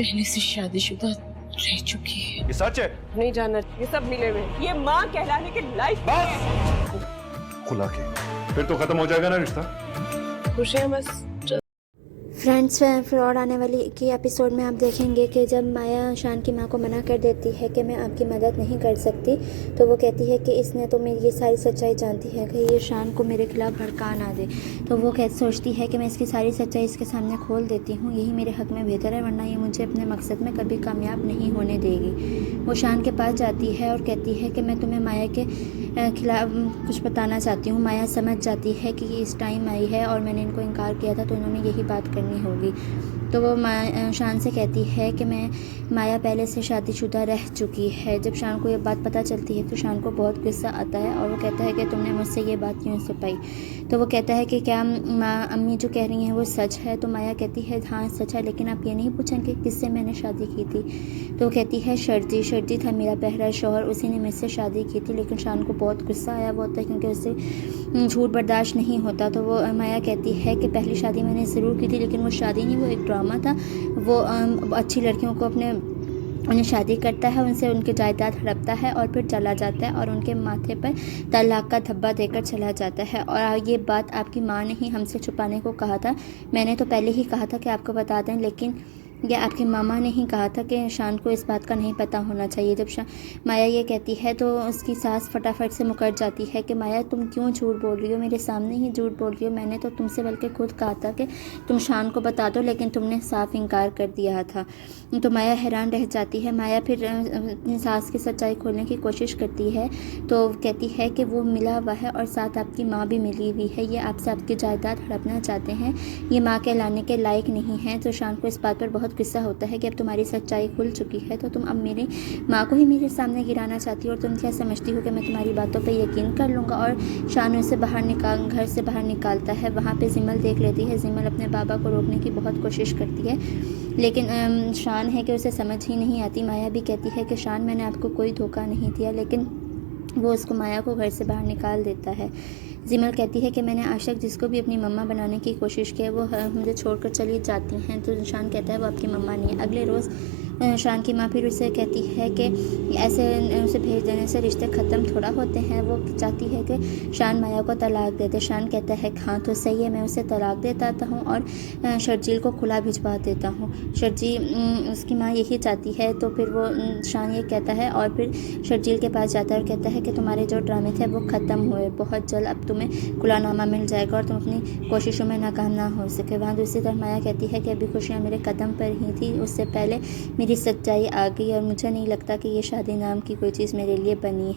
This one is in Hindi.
पहले से शादीशुदा रह चुकी है। ये सच है? नहीं जानना, ये सब मिले हुए, ये माँ कहलाने के लायक बस खुला के फिर तो खत्म हो जाएगा ना रिश्ता। खुशियाँ बस। फ्रेंड्स, फ्रॉड आने वाली की एपिसोड में आप देखेंगे कि जब माया शान की माँ को मना कर देती है कि मैं आपकी मदद नहीं कर सकती, तो वो कहती है कि इसने तो मेरी ये सारी सच्चाई जानती है कि ये शान को मेरे खिलाफ भड़का ना दे। तो वो सोचती है कि मैं इसकी सारी सच्चाई इसके सामने खोल देती हूँ, यही मेरे हक़ में बेहतर है, वरना ये मुझे अपने मकसद में कभी कामयाब नहीं होने देगी। वो शान के पास जाती है और कहती है कि मैं तुम्हें माया के खिलाफ कुछ बताना चाहती हूँ। माया समझ जाती है कि ये इस टाइम आई है और मैंने इनको इनकार किया था, तो इन्होंने यही बात करनी होगी। तो वो शान से कहती है कि मैं माया पहले से शादीशुदा रह चुकी है। जब शान को ये बात पता चलती है तो शान को बहुत गुस्सा आता है और वो कहता है कि तुमने मुझसे ये बात क्यों छुपाई। तो वो कहता है कि क्या माँ अम्मी जो कह रही हैं वो सच है। तो माया कहती है हाँ सच है, लेकिन आप ये नहीं पूछें कि किससे मैंने शादी की थी। तो वो कहती है शर्जी था मेरा पहला शौहर, उसी ने मुझसे शादी की थी। लेकिन शान को बहुत गुस्सा आया वो होता है क्योंकि उससे झूठ बर्दाश्त नहीं होता। तो वो माया कहती है कि पहली शादी मैंने ज़रूर की थी, लेकिन वो शादी नहीं, वो एक ड्रामा था। वो अच्छी लड़कियों को उन्हें शादी करता है, उनसे उनकी जायदाद हड़पता है और फिर चला जाता है और उनके माथे पर तलाक का धब्बा देकर चला जाता है। और ये बात आपकी माँ ने ही हमसे छुपाने को कहा था। मैंने तो पहले ही कहा था कि आपको बता दें, लेकिन ये आपकी मामा ने ही कहा था कि शान को इस बात का नहीं पता होना चाहिए। जब माया ये कहती है तो उसकी सास फटाफट से मुकर जाती है कि माया तुम क्यों झूठ बोल रही हो, मेरे सामने ही झूठ बोल रही हो। मैंने तो तुमसे बल्कि खुद कहा था कि तुम शान को बता दो, लेकिन तुमने साफ इनकार कर दिया था। तो माया हैरान रह जाती है। माया फिर अपनी सास की सच्चाई खोलने की कोशिश करती है, तो कहती है कि वो मिला हुआ है और साथ आपकी माँ भी मिली हुई है, ये आपसे आपकी जायदाद हड़पना चाहते हैं, ये माँ कहलाने के लायक नहीं है। तो शान को इस बात पर बहुत गुस्सा होता है कि अब तुम्हारी सच्चाई खुल चुकी है, तो तुम अब मेरी माँ को ही मेरे सामने गिराना चाहती हो और तुम क्या समझती हो कि मैं तुम्हारी बातों पे यकीन कर लूँगा। और शान उसे घर से बाहर निकालता है। वहाँ पे जिमल देख लेती है। जिमल अपने बाबा को रोकने की बहुत कोशिश करती है, लेकिन शान है कि उसे समझ ही नहीं आती। माया भी कहती है कि शान मैंने आपको कोई धोखा नहीं दिया, लेकिन वो उसको माया को घर से बाहर निकाल देता है। जिमल कहती है कि मैंने आज तक जिसको भी अपनी मम्मा बनाने की कोशिश की है वो मुझे छोड़कर चली जाती हैं। तो शान कहता है वो आपकी मम्मा नहीं है। अगले रोज़ शान की माँ फिर उसे कहती है कि ऐसे उसे भेज देने से रिश्ते ख़त्म थोड़ा होते हैं। वो चाहती है कि शान माया को तलाक दे दे। शान कहता है हाँ तो सही है, मैं उसे तलाक देता हूँ और शर्जील को खुला भिजवा देता हूँ। शर्जी उसकी माँ यही चाहती है। तो फिर वो शान ये कहता है और फिर शर्जील के पास जाता है और कहता है कि तुम्हारे जो ड्रामे थे वो ख़त्म हुए, बहुत जल्द अब तुम्हें खुलानामा मिल जाएगा और तुम अपनी कोशिशों में नाकाम ना हो सके। वहाँ दूसरी तरफ माया कहती है कि अभी खुशियाँ मेरे कदम पर ही थी, उससे पहले मेरी सच्चाई आ गई और मुझे नहीं लगता कि ये शादी नाम की कोई चीज़ मेरे लिए बनी है।